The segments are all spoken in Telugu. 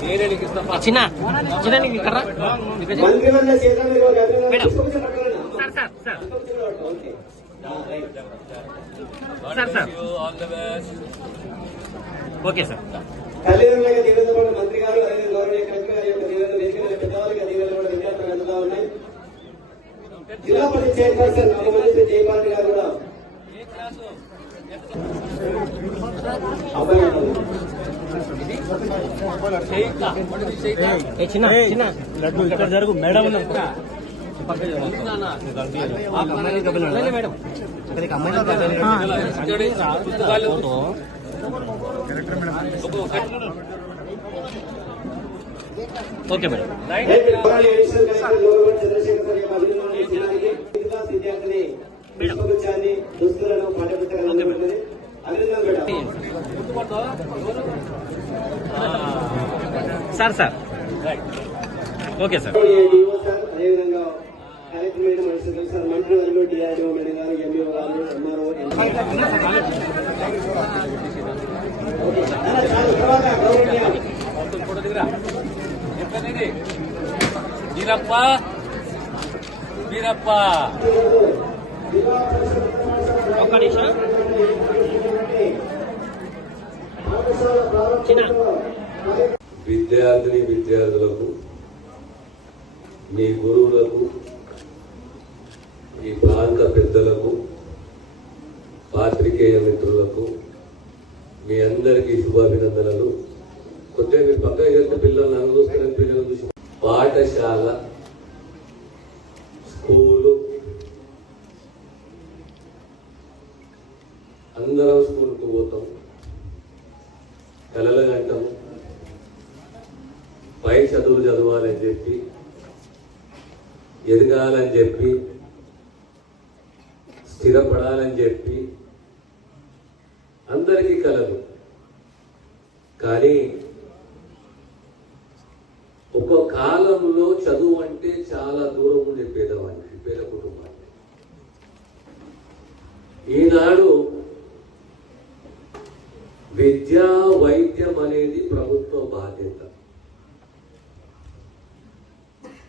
చిన్న చిన్న ఇక్కడ సార్ సార్ ఓకే సార్. తల్లిదండ్రులకు దీవెనతో పాటు మంత్రి గారు అలాగే గౌరవనీయ కలెక్టర్ గారి యొక్క దీవెనలు వేదికల పెద్దవాళ్ళకి దీవెనలు కూడా విద్యార్థులకు అందుతా ఉన్నాయి. జిల్లా పరిషత్ చైర్పర్సన్ అమ్మమంత్రి జయపాల్ గారు కూడా చిన్న చిన్న లడ్డు ఇక్కడ జరుగు మేడం మేడం ఓకే మేడం. విద్యార్థిని పుష్పగుచ్చాన్ని దుస్తులను పాఠ్యపుస్తకాలను అభినందన సార్ సార్ ఓకే సార్. అదేవిధంగా కలెక్టర్ మేడం అడిషనల్ సార్ మంత్రి గారు డిఆర్ఓ మేడం గారు ఎంఈఓ గారు ఎంఆర్ఓ వీరప్ప వీరప్ప ఒక్క నిమిషం విద్యార్థిని విద్యార్థులకు, మీ గురువులకు, ఈ ప్రాంత పెద్దలకు, పాత్రికేయ మిత్రులకు మీ అందరికీ శుభాభినందనలు. కొద్దిగా మీరు పక్కన చేస్తే పిల్లల్ని అనుభవిస్తున్న పిల్లలు చూసి పాఠశాల, స్కూలు, అందరం స్కూల్కు పోతాం, కలలు గంటాం, పై చదువులు చదవాలని చెప్పి, ఎదగాలని చెప్పి, స్థిరపడాలని చెప్పి అందరికీ కలలు. కానీ ఒక కాలంలో చదువు అంటే చాలా దూరం ఉండే పేదవాడికి, పేద కుటుంబానికి. ఈనాడు విద్యా వైద్యం అనేది ప్రభుత్వ బాధ్యత.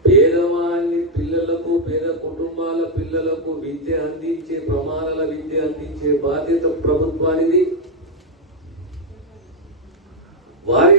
పేదవాళ్ళని పిల్లలకు, పేద కుటుంబాల పిల్లలకు విద్య అందించే, ప్రమాణాల విద్య అందించే బాధ్యత ప్రభుత్వానిది. వారి